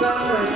You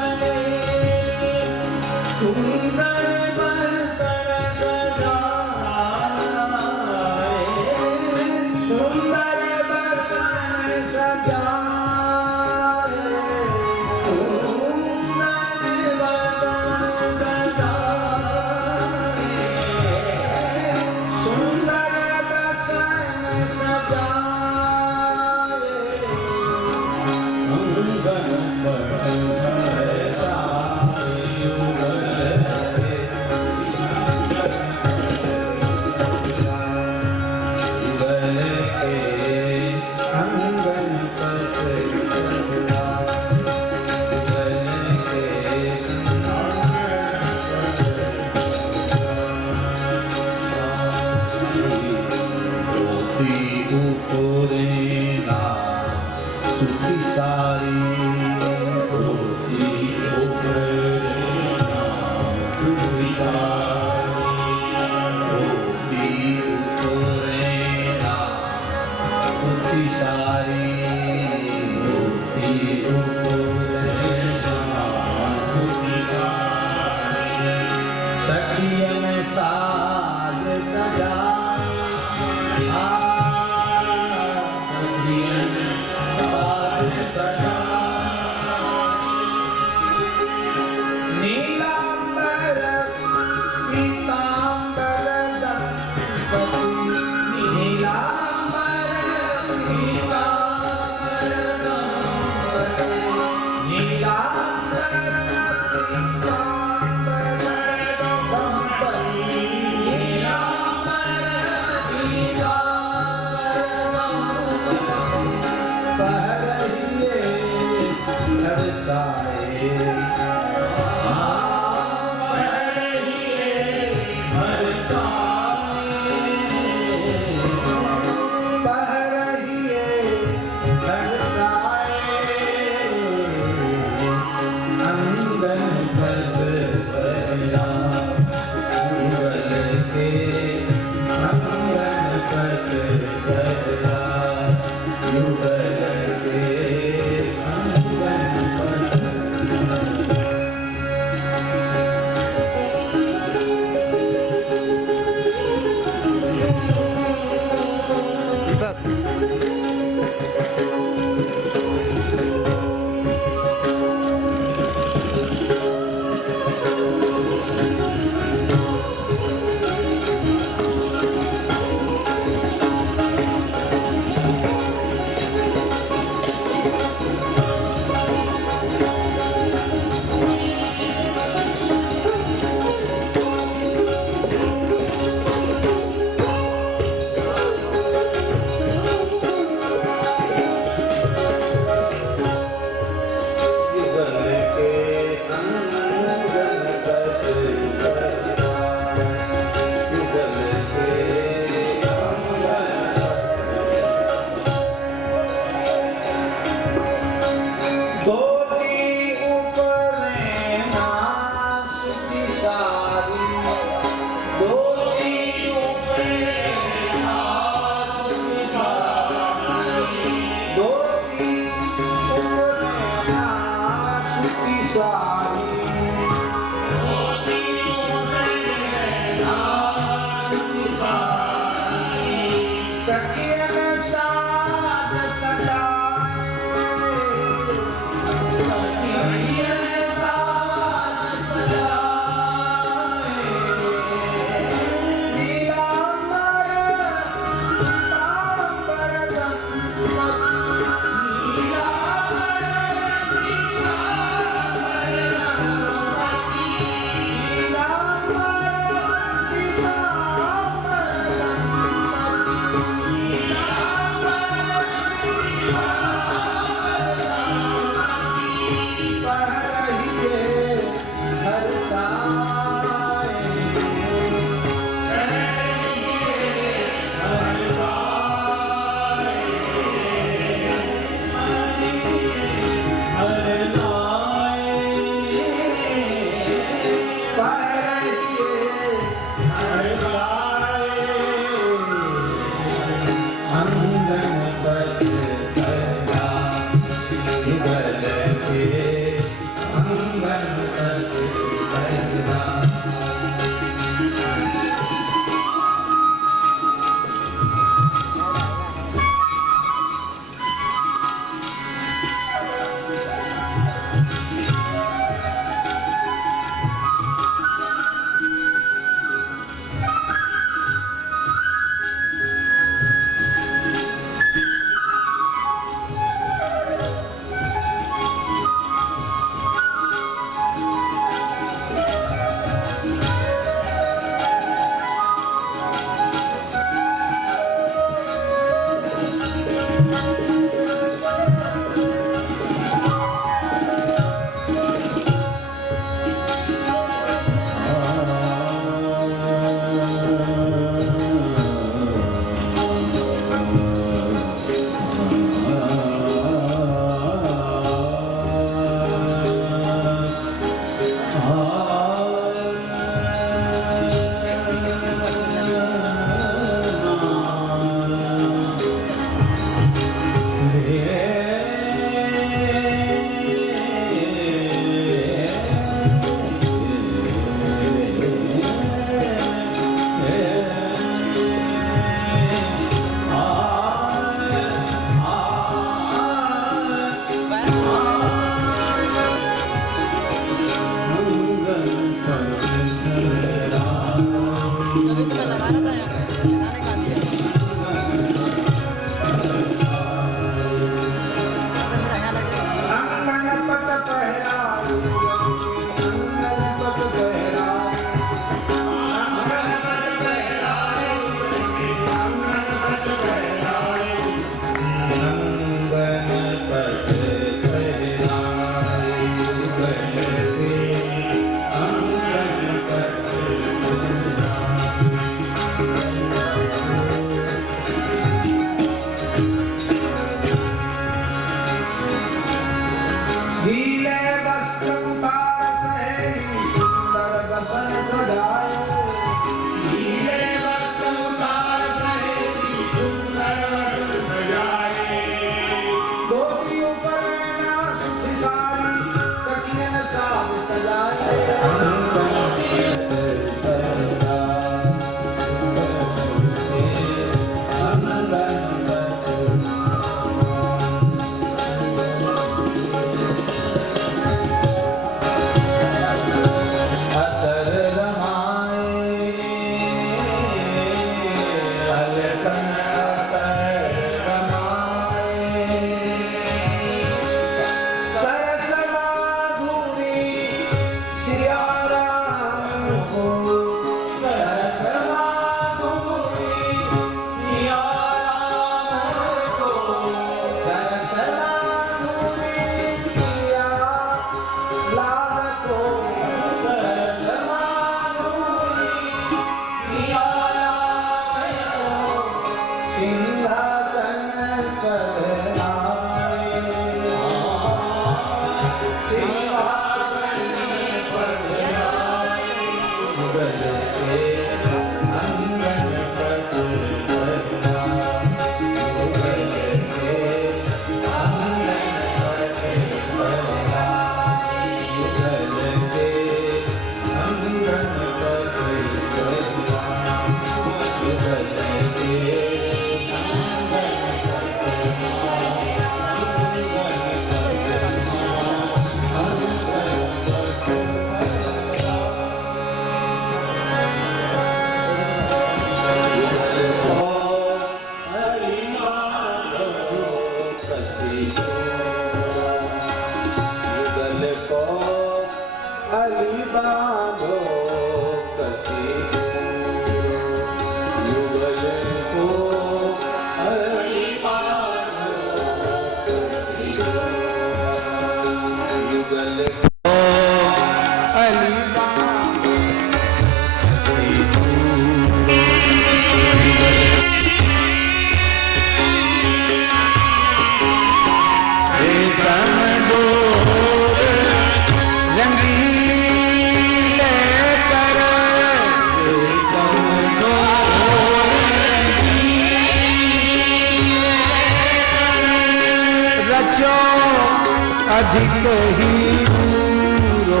अधिक ही दूरो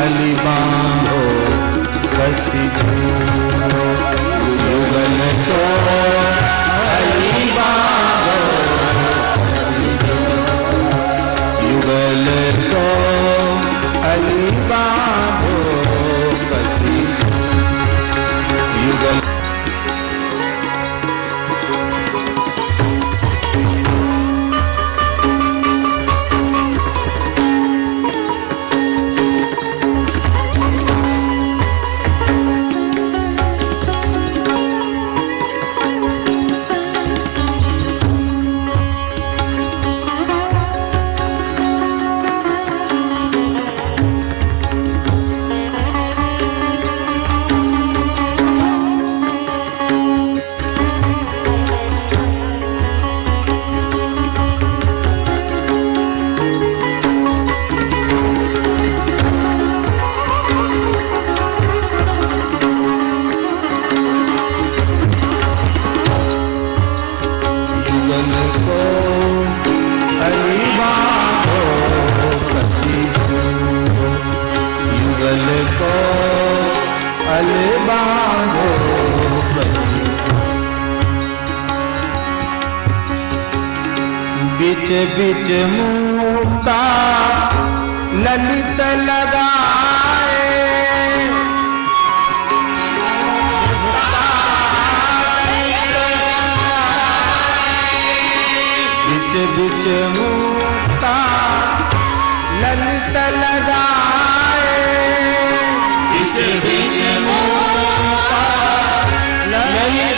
अली बांधो कसी युगल को अली बांधो युगल को अली बांधो बिच बिच मुक्ता ललित लगाए बिच बिच मुक्ता ललित लगाए बिच बिच मुक्ता ललित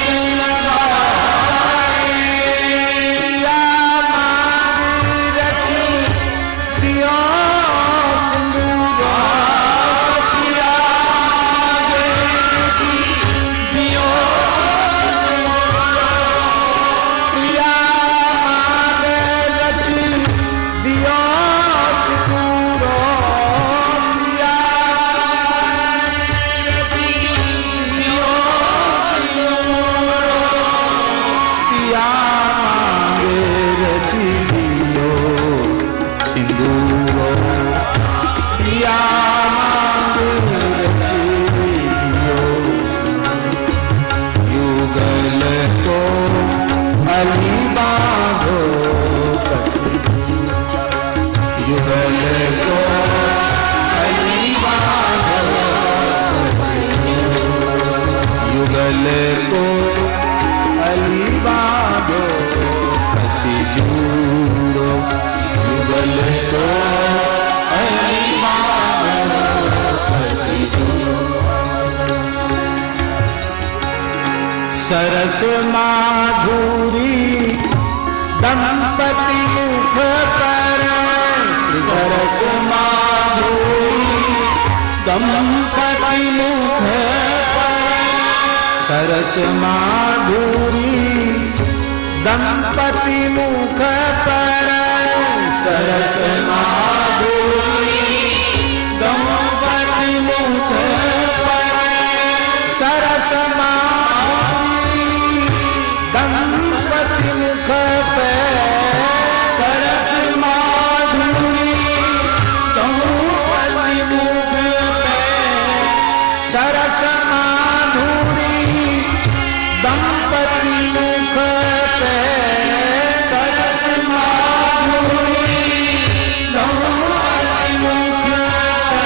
सरस माधुरी दंपति मुख पर सरस माधुरी दंपति मुख पर सरस माधुरी दंपति मुख पर सरस माधुरी दंपति मुख पर सरस दंपति मुख पे सरस माधुरी दंपति मुख पे सरस माधुरी दंपति मुख पे सरस माधुरी दंपति मुख पे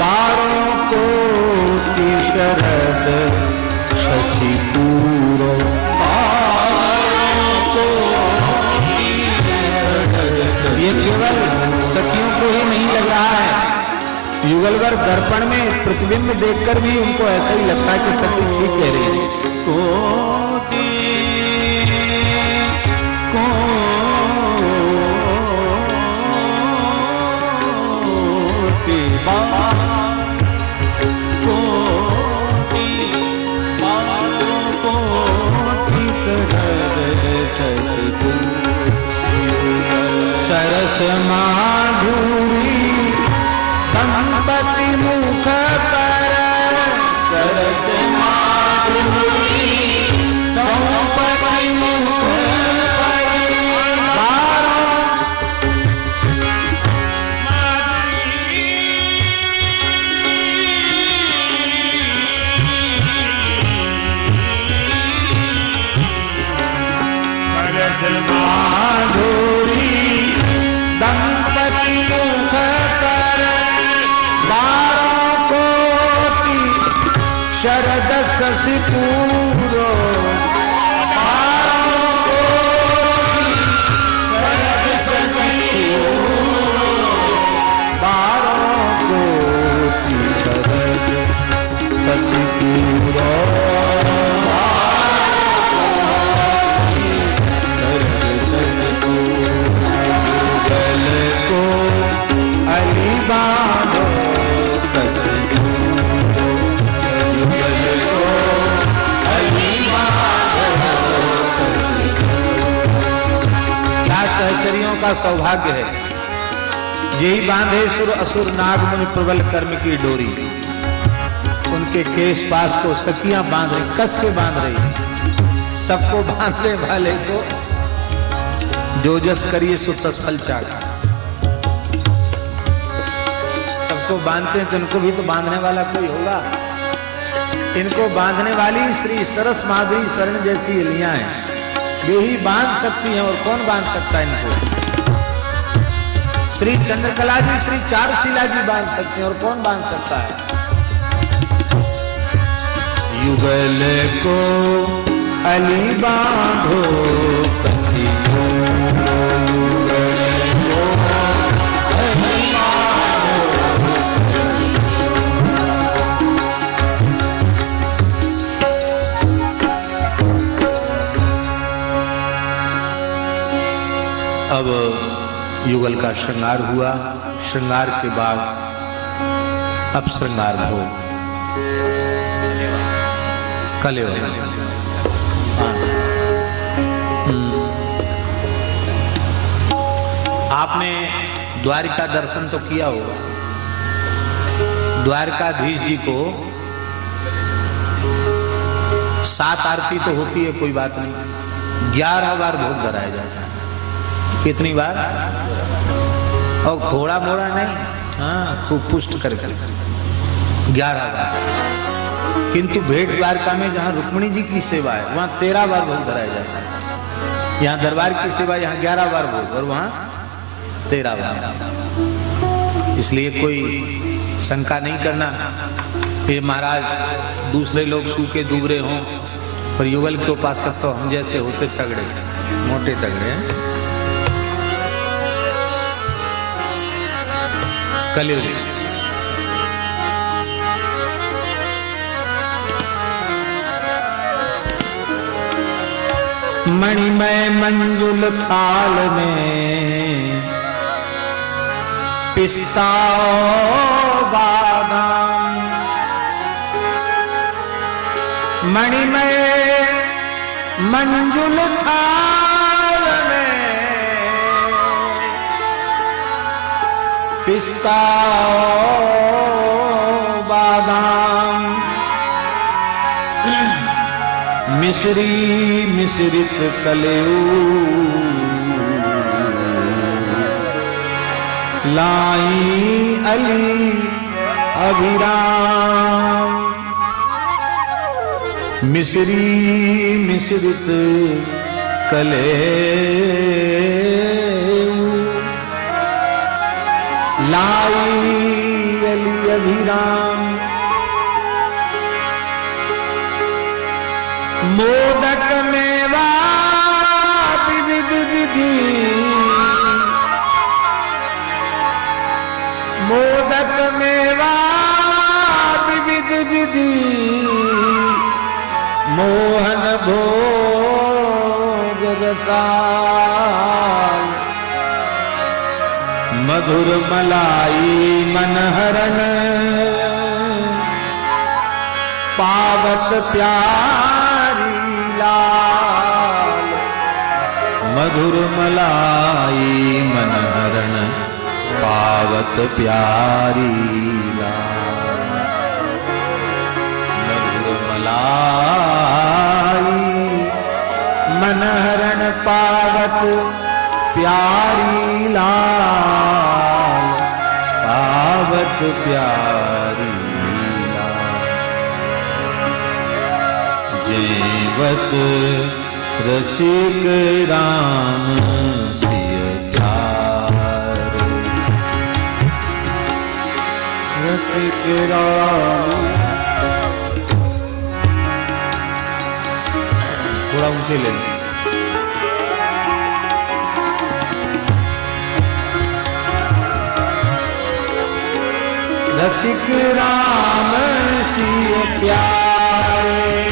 बारों कोटि शरद शशि पूरो ये केवल सखियों को ही नहीं लग रहा है, युगलवर दर्पण में प्रतिबिंब देखकर भी उनको ऐसा ही लगता है कि सखी ठीक कह रही है। कोटि सरस माधुरी दंपति मुख पर, सरस माधुरी दंपति मुख पर, सरस माधुरी दंपति मुख पर, 12 कोटि शरद शशि पूरो, 12 कोटि शरद शशि पूरो, 12 कोटि शरद शशि पूरो, सहचरियों का सौभाग्य है, यही बांधे सुर असुर नाग मुनि प्रबल कर्म की डोरी। उनके केश पास को सखियां बांध रही, कस के बांध रही। सबको बांधने वाले को जो जस करिए सो तस फल चाखा। सबको बांधते हैं तो इनको भी तो बांधने वाला कोई होगा। इनको बांधने वाली श्री सरस माधुरी शरण जैसी एलियां हैं, वे ही बांध सकती हैं। और कौन बांध सकता है इनको? श्री चंद्रकला जी, श्री चारुशीला जी बांध सकते हैं, और कौन बांध सकता है? युगल को अली बांधो कसी को, युगल को अली बांधो कसी को। अब युगल का श्रृंगार हुआ। श्रृंगार के बाद अब श्रृंगार भोग कलेव। आपने द्वारिका दर्शन तो किया होगा। द्वारकाधीश जी को 7 आरती तो होती है, कोई बात नहीं। 11 बार भोग धराया जाता है। कितनी बार? और थोड़ा मोड़ा नहीं, हाँ, खूब पुष्ट कर 11 बार। किंतु भेंट द्वारका में जहाँ रुक्मिणी जी की सेवा है, वहाँ 13 बार भोग धराया जाता है। यहाँ दरबार की सेवा, यहाँ 11 बार भोग, और वहाँ 13 बार। इसलिए कोई शंका नहीं करना ये महाराज दूसरे लोग सूखे दुबरे हों, पर युगल के उपासक तो हम जैसे होते तगड़े, मोटे तगड़े हैं। कलयुग मणिमय मंजुल थाल में पिस्ता बादाम, मणिमय मंजुल थाल में पिस्ता बादाम, मिश्री मिश्रित कलेऊ लाई अली अभिराम, मिश्री मिश्रित कलेऊ लाई अली अभिराम, मोदक मेवा विविध विधि, मोदक मेवा भोग रसाल मधुर मलाई मनहरन पावत प्यारी लाल मधुर मलाई मनहरन पावत प्यारी लाल मधुर मलाई मनहरन पावत प्यारी लाल पावत प्यारी जीवत रसिक राम सिय प्यार रसिक राम थोड़ा ऊंचे ले रसिक राम सिय प्यारे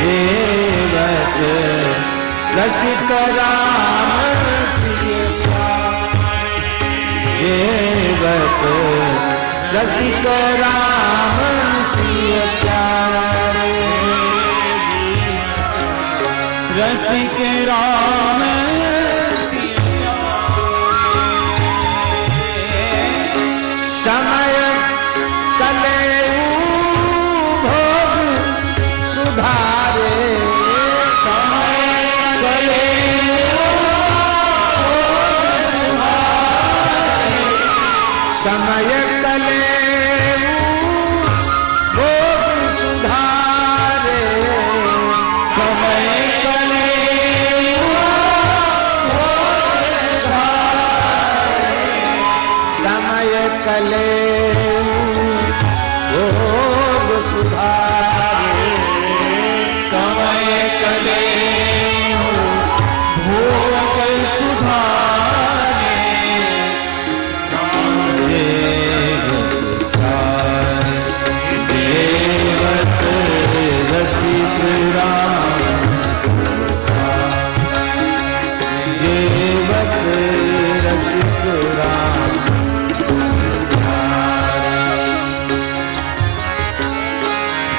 देवत रसिक राम सिय प्यारे देवत रसिक राम सिय प्यारे रसिक राम समय समय कले भोग सुधारे समय कले भोग सुधारे समय कले भोग सुधारे समय कले भोग सुधारे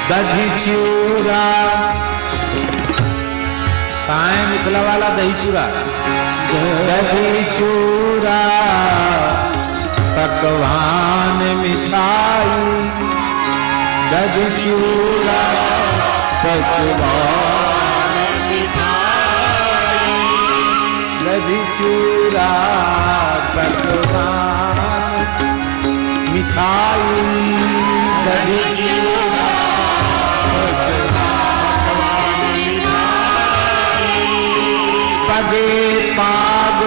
दही चूरा कहाँ है मिथिला वाला दही चूरा दही चूरा पकवान मिठाई दही चूरा पकवान मिठाई दही चूरा पकवान मिठाई दही चूरा पगे पाग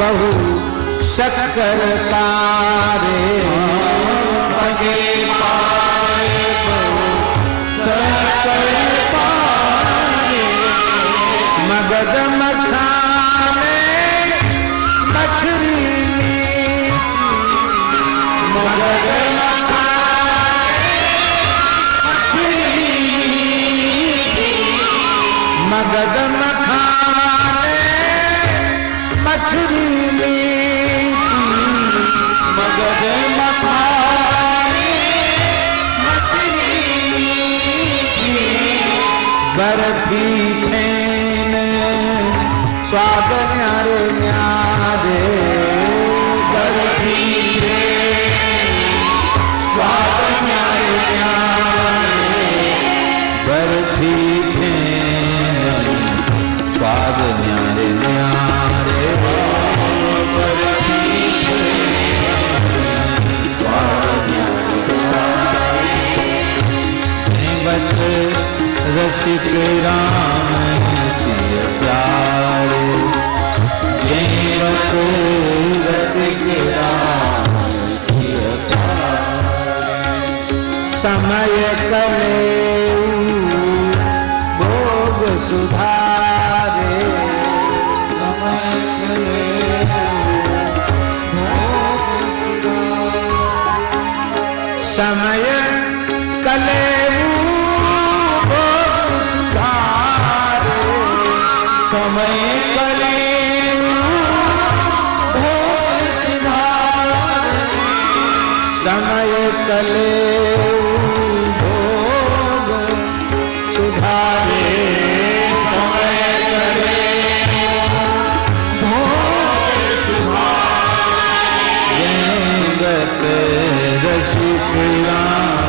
बहु शक्कर पारे पगे पाग बहु शक्कर पारे मगध मखाने मछली मगध मगध मखाने मछली मीठी मगध मखाने मछली मीठी बर्फी फेन स्वाद न्यारे न्यारे बर्फी स्वाद न्यारे न्यारे बर्फी स्वाद न्यारे न्यारे स्वाद न्यारे रसिक राम सिय प्यारे जीवत रसिक राम सिय प्यारे समय कले भोग सुधारे समय कले भोग सुधारे समय कले भोग सुधारे कले भोग सुधारे समय करे भोग सुधारे जगत रसिक राम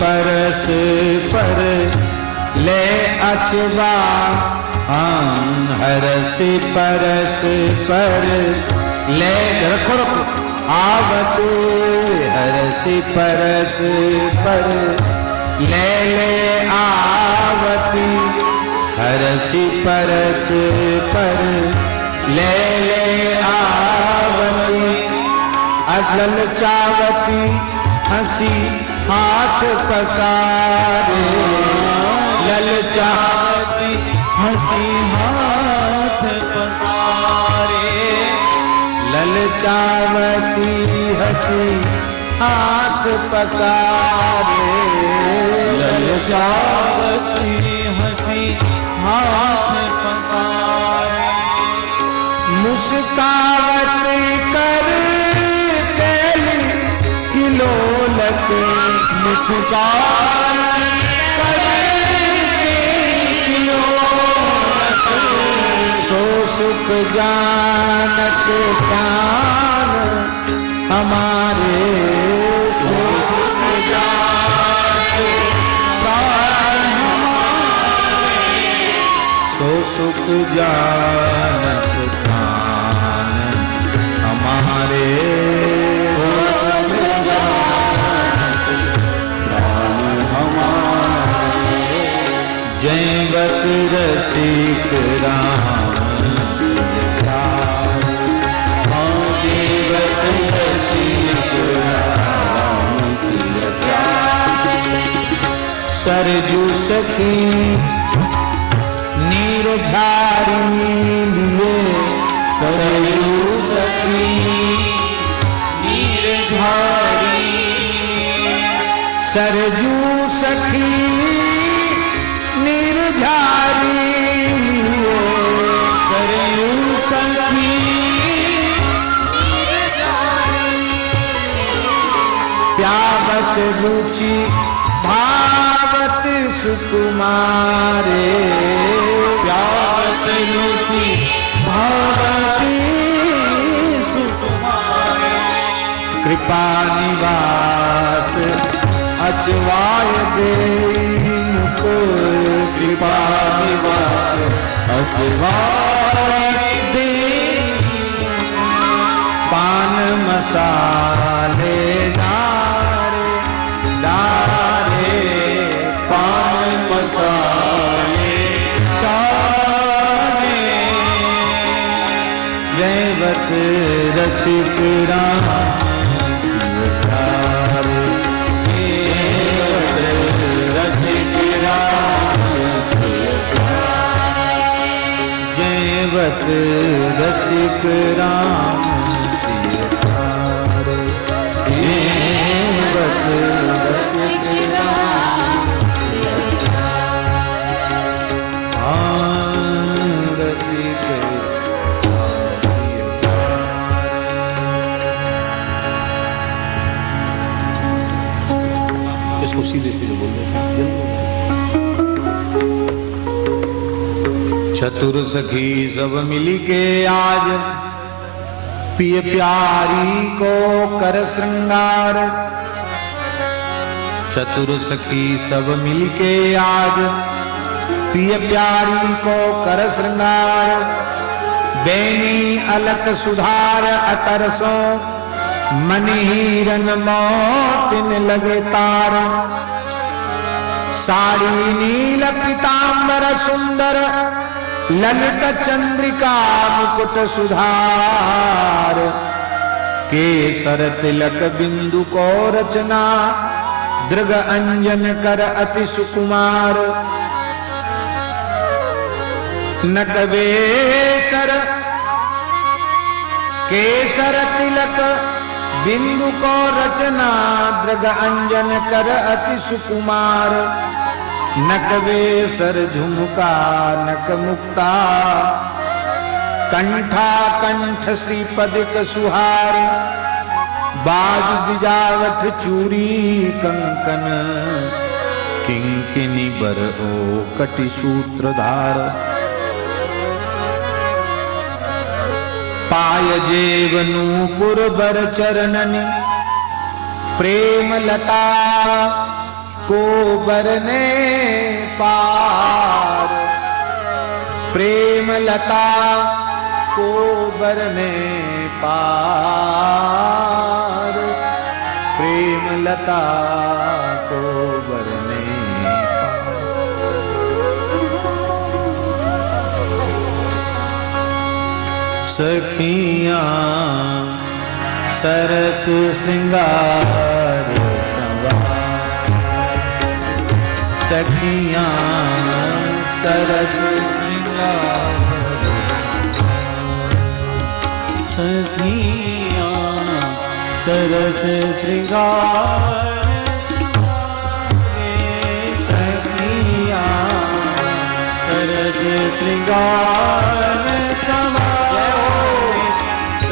परस पर ले अचवा हरसि परस पर ले रखो रखो आवत हरसि परस पर ले आवती हरसि परस पर ले आवती अदल चावती हंसी हाथ पसारे ललचावती हंसी हाथ पसारे ललचावती हंसी हाथ पसारे ललचावती हंसी हाथ पसारे मुस्कावत कर किलोलक मुस्कान सो सुख जानक कान हमारे सो सुख जानक कान सो सुख जानक कान हमारे जयवत रसिक राम जयवत रसिक राम सरजू सखी नीर झारी लिए सरजू सखी नीर झारी सरजू सखी निर्झारी सरयू सखी प्यावत रुचि भावत सुकुमारे प्यावत रुचि भावत सुकुमारे कृपा निवास अचवाय देई कृपा निवास अचवाय दे पान मसाले डारे डारे पान मसाले डारे जयवत रसिक राम जयवत रसिक राम सियतारे जयवत रसिक राम रसिक इसको सीधे सीधे बोल देते चतुर सखी सब मिली के आज पिय प्यारी को कर श्रृंगार चतुर सखी सब मिलके आज पिय प्यारी को कर श्रृंगार। बेनी अलक सुधार अतरसो मन हीरन मोतिन लगे तार। साड़ी नील पीतांबर सुंदर ललित चंद्रिका मुकुट सुधार। केसर तिलक बिंदु को रचना दृग अंजन कर अति सुकुमार। नकवेसर केसर तिलक बिंदु को रचना दृग अंजन कर अति सुकुमार। नकवेसर झुमका नक मुक्ता कंठा कंठ श्रीपदिक सुहार। बाज दिजावथ चूरी कंकन किंकिनी बर ओ कटि सूत्रधार। पाय जेव नूपुर बर चरणनि प्रेम लता को बरने पार। प्रेम लता को बरने पार। प्रेम लता को बरने पार। सखियां सरस श्रृंगार सखियां सरस श्रृंगार। सखियां सरस श्रृंगार। सखियां सरस श्रृंगार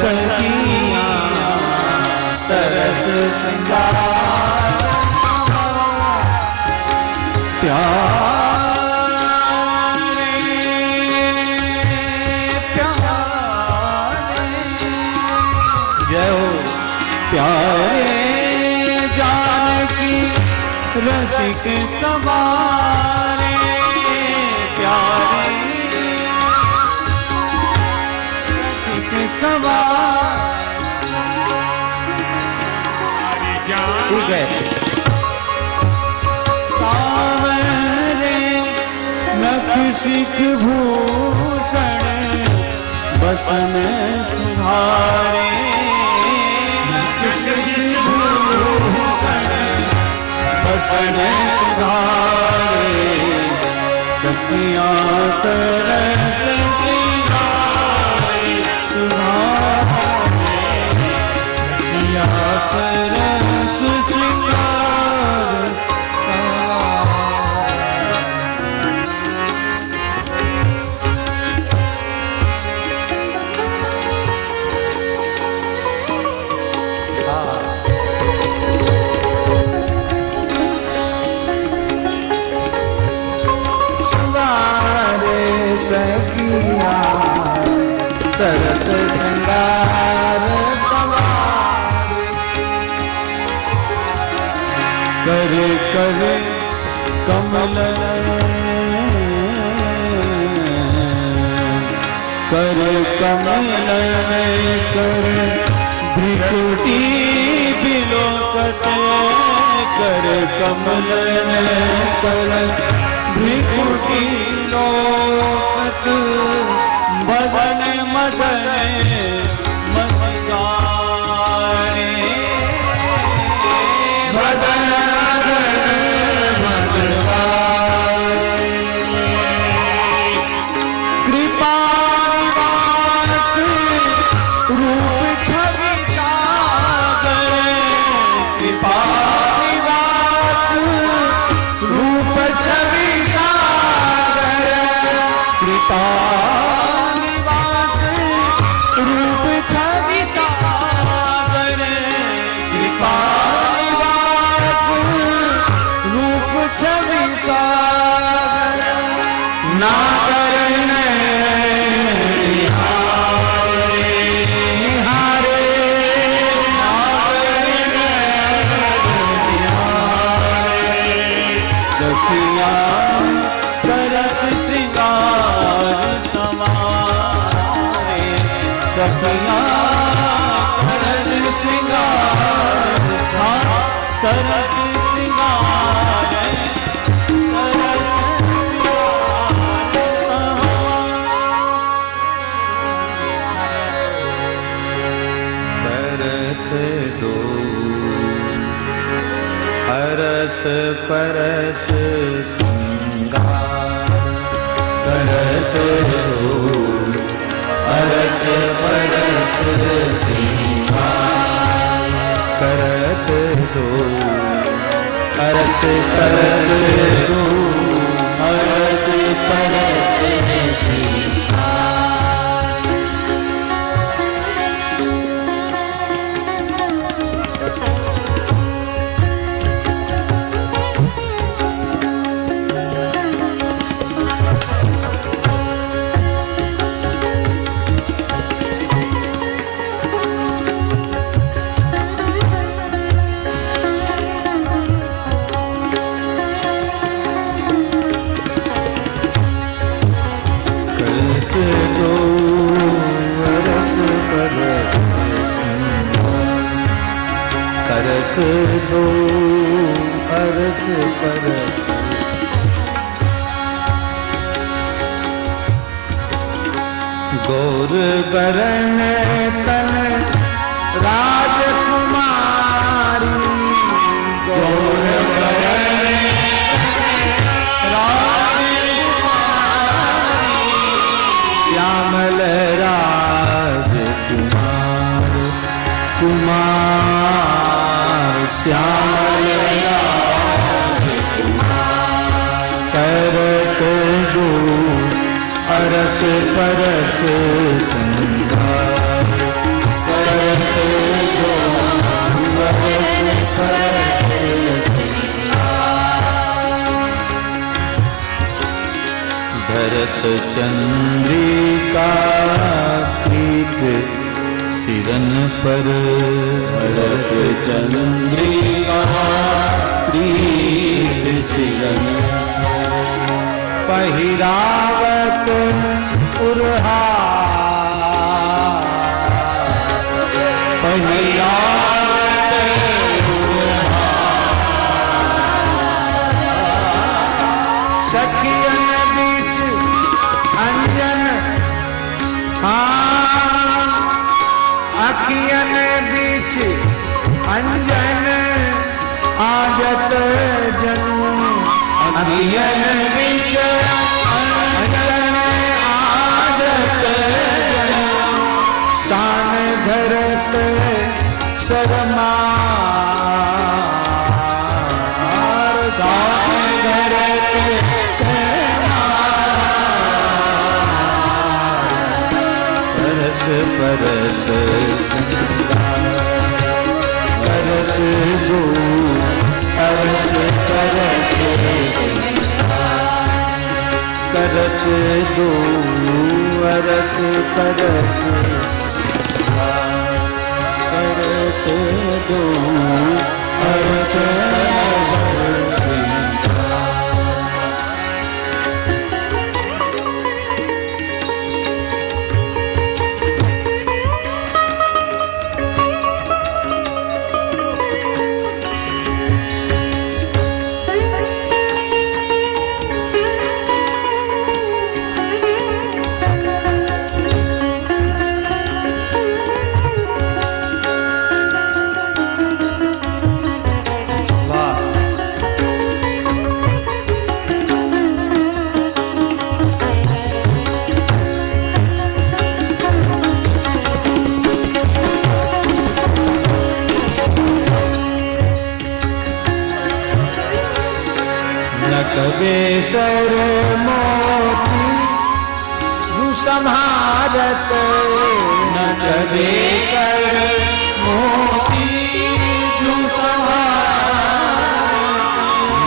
सखियां सरस श्रृंगार। जय हो प्यारे जानकी रसिक सवारे। प्यारे रसिक सवारे। ठीक है। सावरे नख सिख भूषण बसन सुधारे। बसन सुधारे सखियां सरस श्रृंगार। सखियां सरस श्रृंगार। सरस श्रृंगार सवार। कर कर कमल कर कमल कर भ्रिकुटी बिलोकत। कर कमल कर भ्रिकुटी लोकत। बदन मदन मदगारे। बदन कृपा निवास रूप छवि सागर। कृपा निवास रूप छवि सागर। कृपा निवास रूप छवि सागर। कृपा निवास रूप छवि सागर। ना करने निहारे निहारे। ना करने निहारे। सखियां सरस श्रृंगार समारे सखियां सरस श्रृंगार सरस श्रृंगार अरस परस श्रृंगार करत हो अरस परस श्रृंगार करत हो अरस परस हो अरस परस श्रृंगार करत दो अरस परस गौर बरन तन राजकुमारी गौर बरन राजकुमारी श्यामल राजकुमार कुमार श्यामल करत दो अरस परस श्रृंगार करत दो अरस परस श्रृंगार धरत चंद्रिका पीठ सिरन पर भरत चंद्रिका प्रीत सिरन पहिरावत उरहार पहिरावत उरहार सखियन बीच अंजन अखियन बीच अंजन आजत जनू अखियन बीच अंजन आजत जनू शान धरत सरमार शान धरत परस परस परस दो अरस परस करत दो अरस परस करत दो अरस बेसर मोती जू संहारत नक बेसर मोती जू संहारत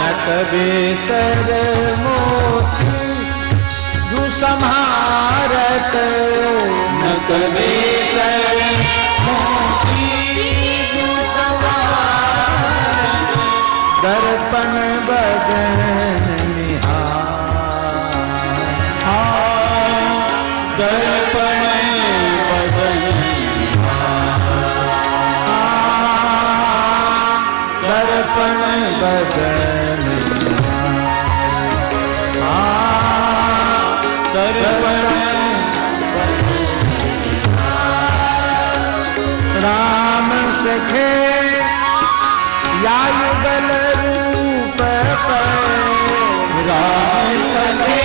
नक बेसर मोती जू संहारत नक बेसर मोती जू संहारत दर्पण बदन राम सखे या युगल रूप राम सखे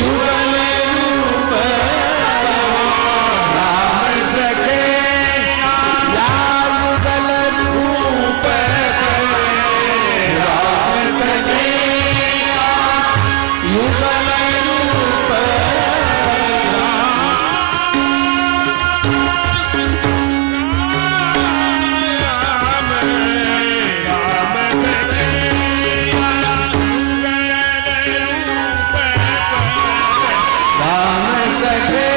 युगल रूप राम सखे या युगल रूप राम सखे युगल रूप राम सखे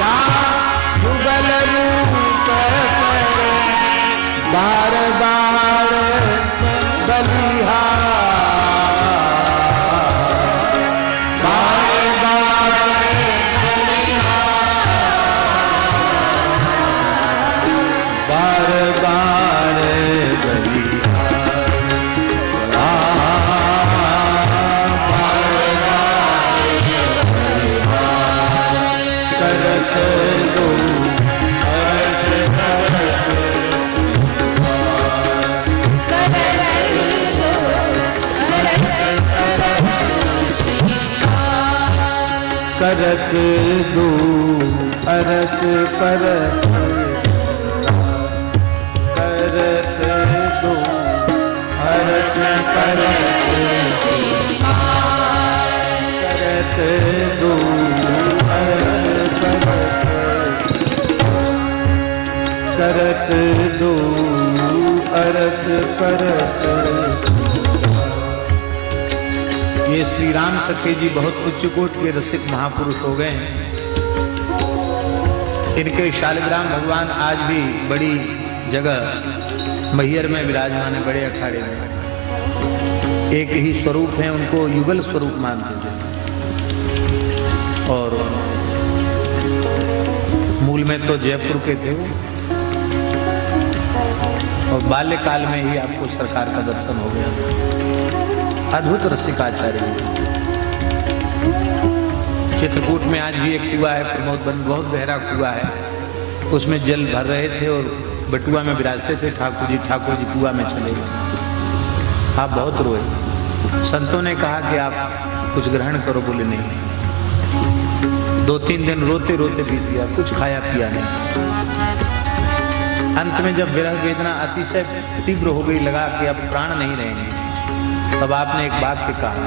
या युगल रूप बार बार बलिहार बार बार बार बार करत दो करत दो अरस परस करत दो अरस परस करत दो अरस परस करत दो अरस परस। ये श्री राम सखे जी बहुत उच्च कोट के रसिक महापुरुष हो गए हैं। इनके शालिग्राम भगवान आज भी बड़ी जगह मैहर में विराजमान है, बड़े अखाड़े में। एक ही स्वरूप है, उनको युगल स्वरूप मानते थे और मूल में तो जयपुर के थे वो, और बाल्यकाल में ही आपको सरकार का दर्शन हो गया था। अद्भुत रसिकाचार्य। चित्रकूट में आज भी एक कुआं है, प्रमोद वन, बहुत गहरा कुआं है, उसमें जल भर रहे थे और बटुआ में विराजते थे ठाकुर जी कुआं में चले गए। आप बहुत रोए। संतों ने कहा कि आप कुछ ग्रहण करो, बोले नहीं। 2-3 दिन रोते रोते बीत गया, कुछ खाया पिया नहीं। अंत में जब विरह वेदना अतिशय तीव्र हो गई, लगा कि अब प्राण नहीं रहेंगे, तब आपने एक वाक्य कहा,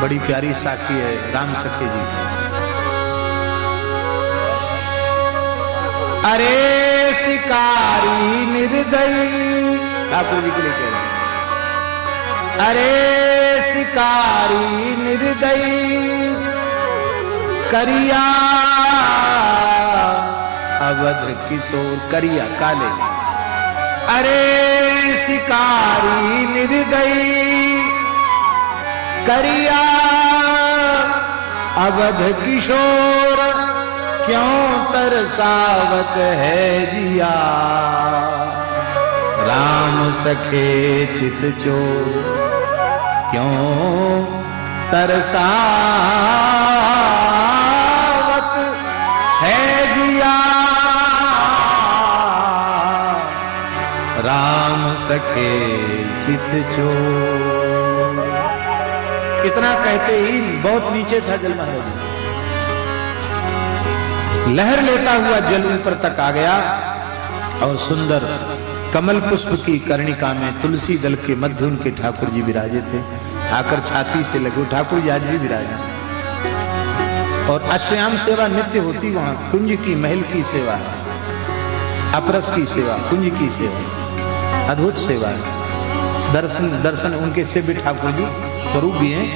बड़ी प्यारी साखी है राम सखे जी। अरे शिकारी निर्दयी, ठाकुर जी के लिए कह रहे हैं, अरे शिकारी निर्दयी करिया अवध किशोर, करिया काले। अरे शिकारी निर्दयी करिया अवध किशोर, क्यों तरसावत है जिया राम सखे चित चोर, क्यों तरसावत है जिया राम सखे चित चोर। इतना कहते ही बहुत नीचे था जल महाराज, लहर लेता हुआ जल ऊपर तक आ गया और सुंदर कमल पुष्प की कर्णिका में तुलसी दल के मध्य उनके ठाकुर जी विराजे थे। आकर छाती से लगे, ठाकुर जी आज भी विराजे। और अष्टयाम सेवा नित्य होती वहां, कुंज की महल की सेवा है, अपरस की सेवा, कुंज की सेवा, अद्भुत सेवा है। दर्शन उनके सेव्य ठाकुर जी स्वरूप भी हैं,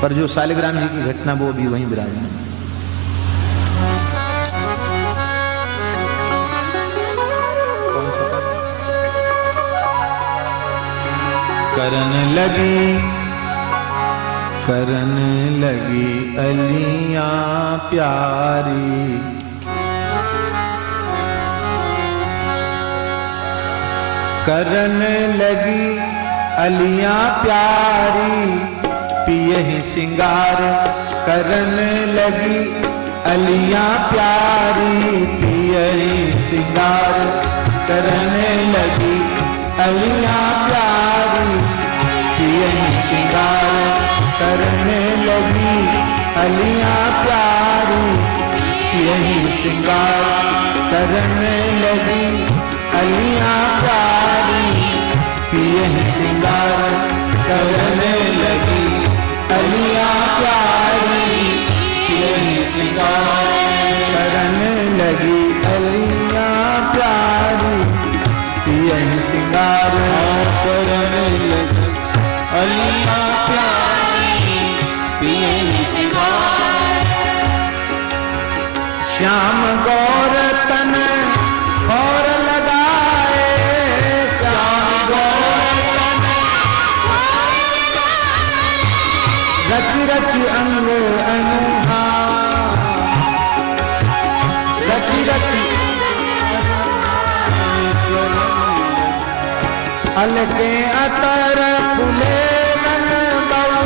पर जो शालिग्राम जी की घटना वो भी वहीं विराजमान। करन लगी अलियां प्यारी, करन लगी अलियां प्यारी पिए ही सिंगार करन लगी अलियां प्यारी पिए ही सिंगार करन लगी अलियां प्यारी पिए ही सिंगार करने लगी अलियां प्यारी पिए ही सिंगार करने लगी अलियां प्यारी पिए ही सिंगार करने लगी अलियां प्यारी पिए ही सिंगार करने लगी अलियां प्यारी पिए ही सिंगार करने लगी अलियां प्यारी पिए ही सिंगार श्याम गौर तन और लगाए श्याम गौर रच रच अंग अनुहा रच रच अलके अतर फुले नन बहु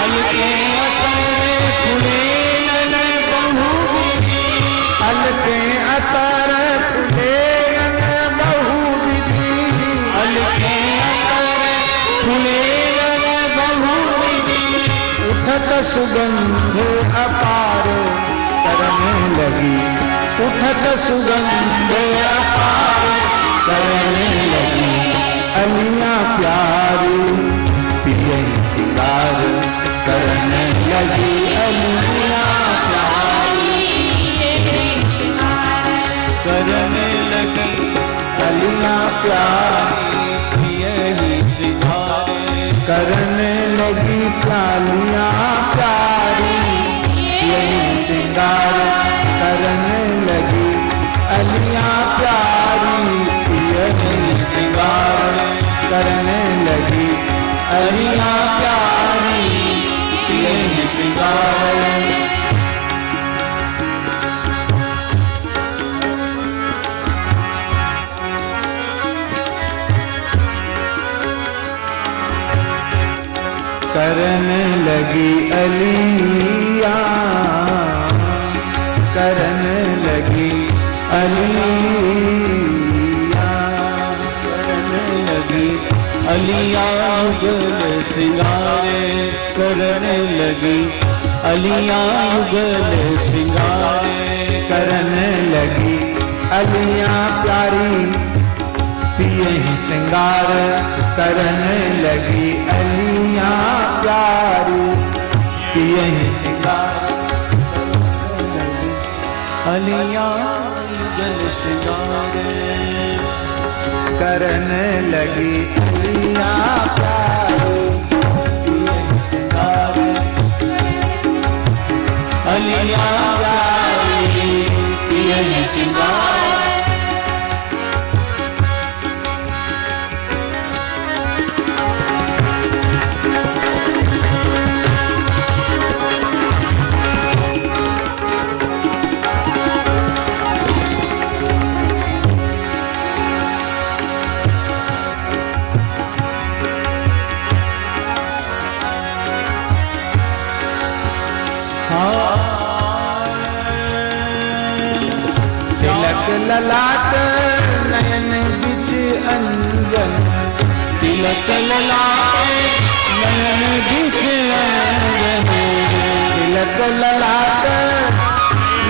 अलके अतर फुले नन बहु अलके अतर फुले नन बहु अलके अतर फुले नन बहु उठत सुगंध अपार करने लगी उठत सुगंध अपार करने लगी अलियां प्यारी पिए सिंगार करने लगी अलियां प्यारी करने लगी अलियां प्यारी पिए सिंगार करने लगी प्यालियां प्यारी पिए सिंगार करने लगी अलियां प्यारी सिंगार करने लगी अलियां प्यारी पिए सिंगार करने लगी अलियां करने लगी अलियां अलियां गल सिंगारे करने लगी अलियां गल सिंगारे करने लगी अलियां प्यारी पिए ही सिंगार करने लगी अलियां प्यारी पिए ही सिंगार अलियां गल सिंगारे करने लगी अलियां प्यारी पिए ही सिंगार अलियां प्यारी पिए सिंगार तिलक ललाट नयन बिच अंजन तिलक ललाट नयन बिच अंजन तिलक ललाट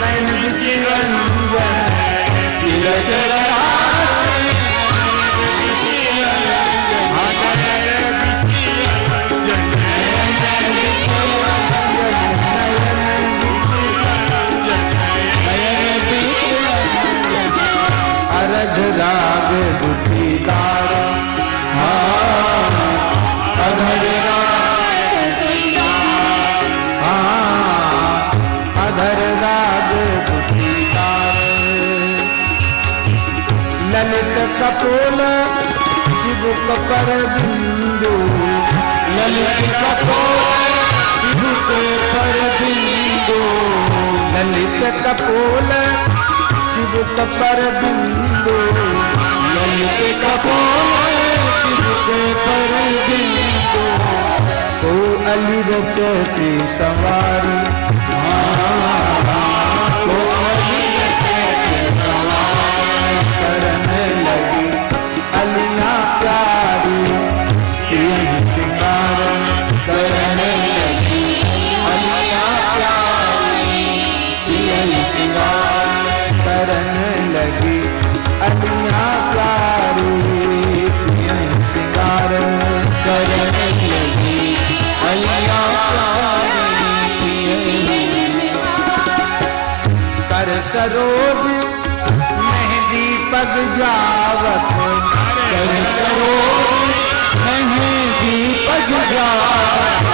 नयन बिच अंजन तिलक अरध राग दुखी तारा अधर राग अधर राग दुखी तारा ललित कपोल चिबुक पर बिंदु ललित कपोल चिबुक पर बिंदु ललित कपोल चिबुक पर बिंदु ललित के पर बिंदु को अली रचती सवारी को अली रचती सवारी करने लगी अलियां प्यारी यही सिंगार करने लगी अलियां प्यारी यही सिंगार करने लगी अलियां प्यारी यही सिंगार करने लगी अलियां प्यारी यही कर सरोज मेहंदी पग जावत कर सरोज मेहंदी पग जावत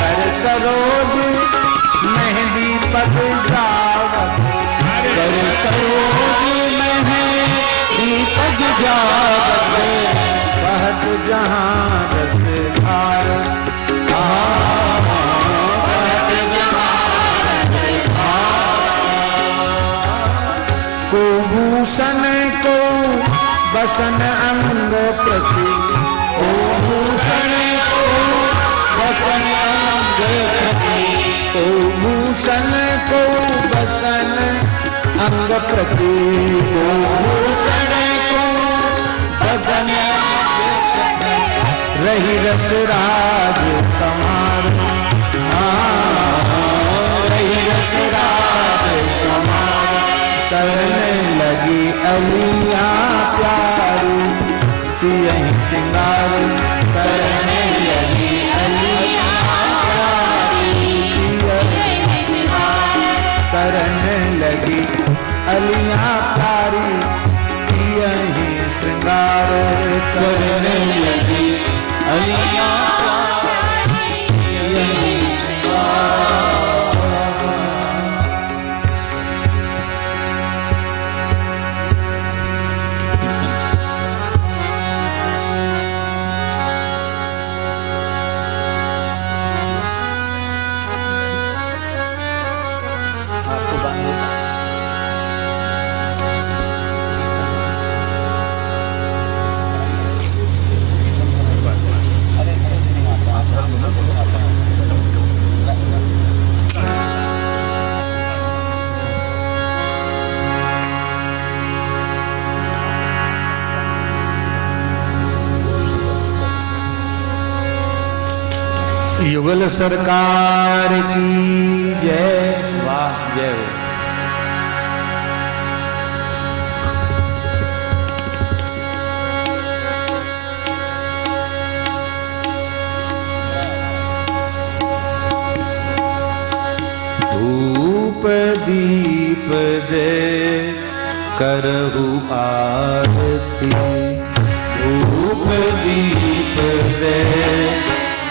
कर सरोज मेहंदी पग जावत कर सरोज मेहंदी पग जावत बहत जहां रस धार को भूषण को बसन अंग प्रति ओ भूषण को बसन अंग प्रति को भूषण को बसन अंग प्रति ओ भूषण को बसन रही रस राज समार रही रस राज समान करने लगी अलियां प्यारी यही सिंगार करने लगी अलियां प्यारी यही सिंगार करने लगी अलियां प्यारी यही श्रृंगार करने लगी अलियां प्यारी यही आपको बांधो युगल सरकार की जय वाह जय हो धूप दीप दे करहु आरती धूप दीप दे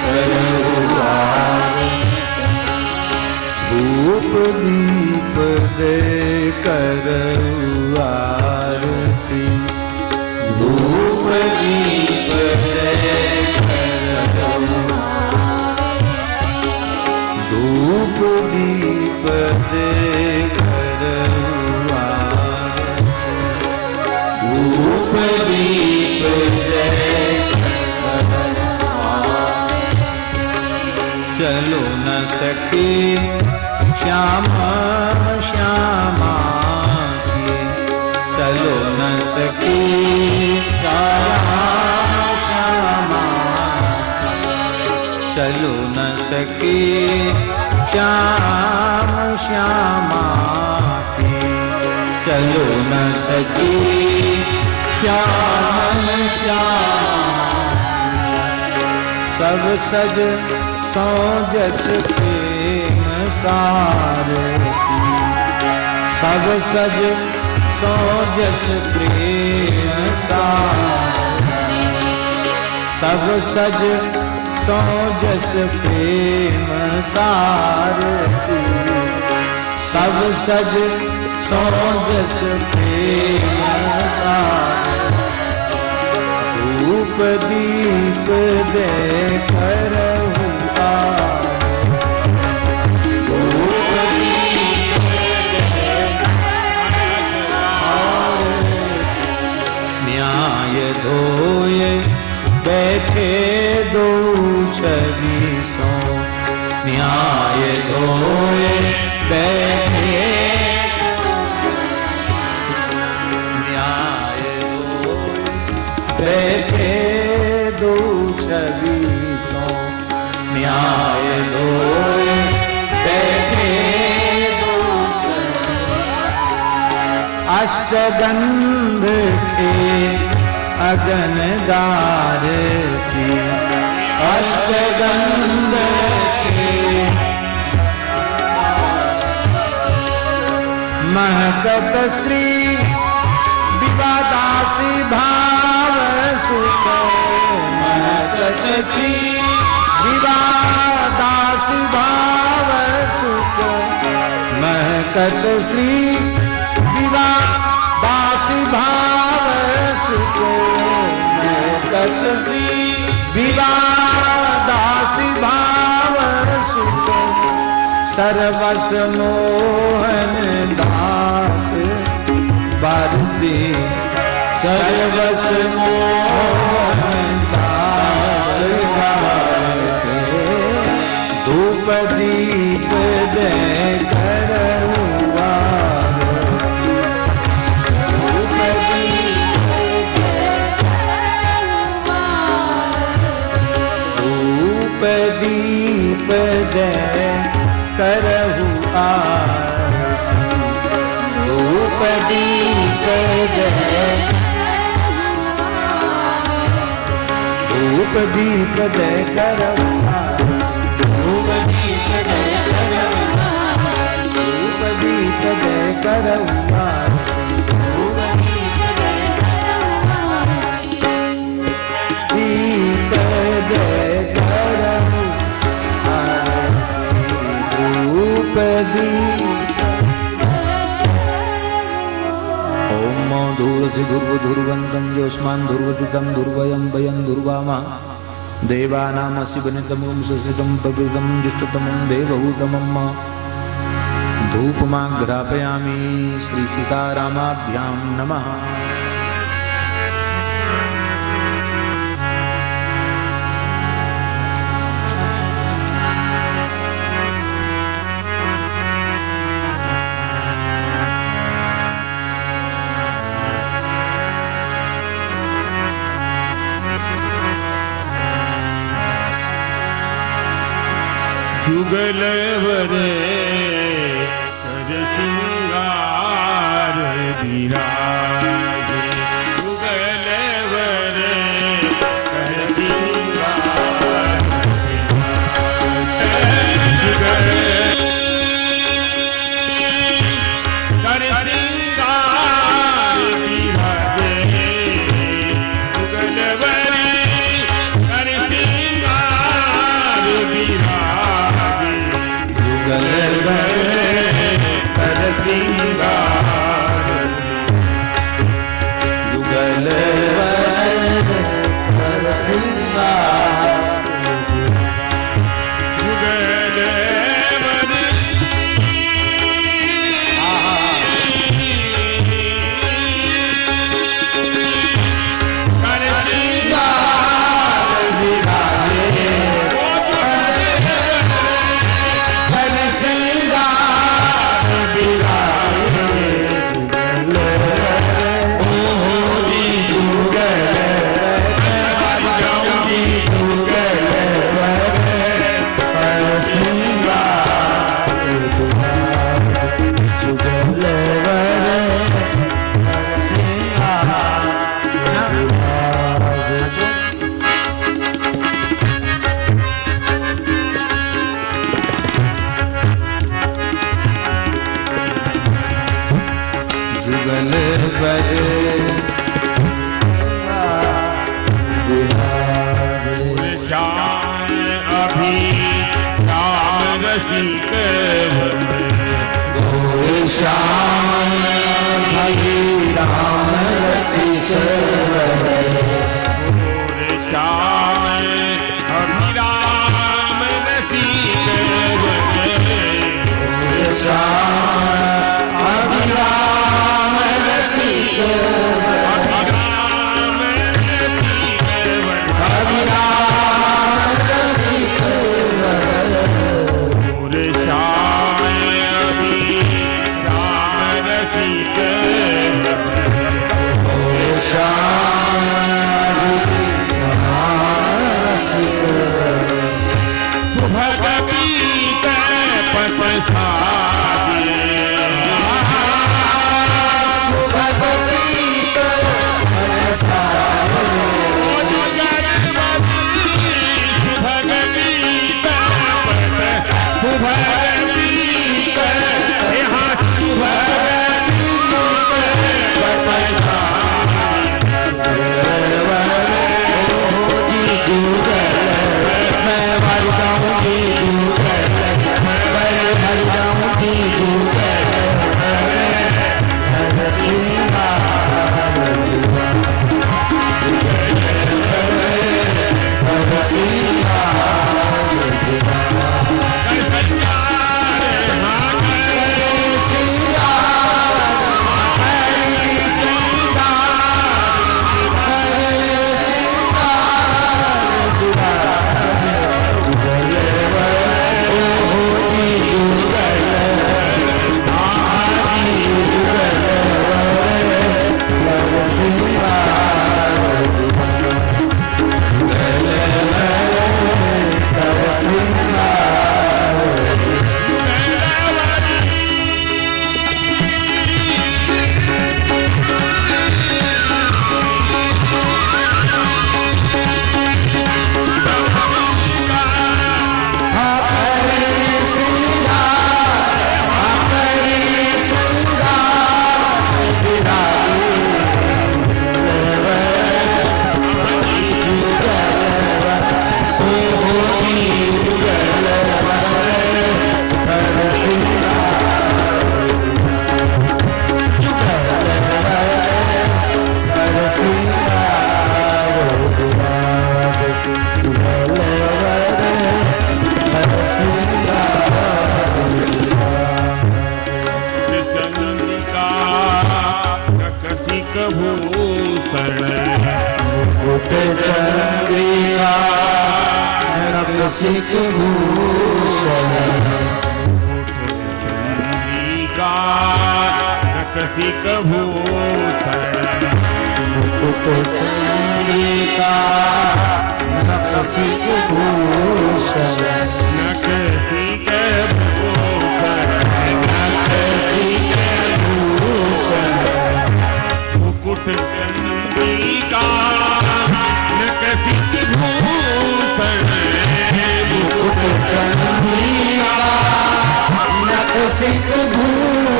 करहु आरती धूप दीप दे करहु आरती धूप दीप दे करहु धूप दीप दे करहु आरती धूप दीप दे करहु आरती चलो न सके श्यामा श्यामा की चलो न सके श्यामा श्यामा चलो न सके श्याम श्यामा की चलो न सके श्याम श्याम सब सज सौ जस प्रेम सारती सब सज सौ जस प्रेम सारती सब सज सौ जस प्रेम सारती सब सज सौ जस प्रेम सारती धूप दीप दे करहु आरती धूप दीप दे आरती न्याय धोए बैठे दो छब्बीसों न्याय दो बैठे दो अष्टगंध के अगनदार की अष्टगंध के महकत श्री विवादासी भाव सुख महकत श्री विवादासी भाव सुख महकत श्री विवादासी भाव सुख महकत श्री विवादासी भाव सुख सर्वस मोहन दास भारती सर्वस मोहन दास भारती धूप दीप दे कर दीप दे करहु धूप दीप दे धूप दीप दे करहु धूप दीप दे करहु धूप दीप दे करहु दीप दे ओम धूरसि धुर्वधुर्वन्तं योऽस्मान् धुर्वतितं धुर्वयं वयं धुर्वामा देवानामसि वनितमुं सस्मितं पवित्रं जुष्टतमं देवहूतमं धूपमाग्रापयामि श्री सीतारामाभ्यां नमः। जुगल वरे कर श्रृंगार विराजे जुगल वरे कर श्रृंगार जुगल कर श्रृंगार विराजे जुगल वरे कर श्रृंगार विराजे कर श्रृंगार युगल कर श्रृंगार जुगल मुकुट चंद्रिका नखसिक भूषण चंद्रिका नखसिक भूषण मुकुट चंद्रिका नखसिक भूषण नखसिक भूषण नखसिक भूषण मुकुट चंद्रिका नखसिक भूषण मुकुट चंद्रिका नखसिक भूषण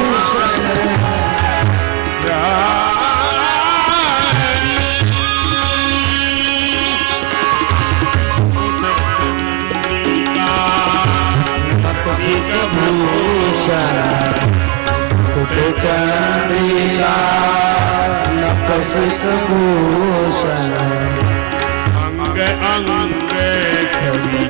भूषण मुकुट चंद्रिका नखसिक भूषण अंग अंग छवि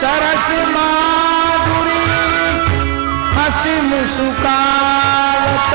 सरस माधुरी हंसी मुस्कावत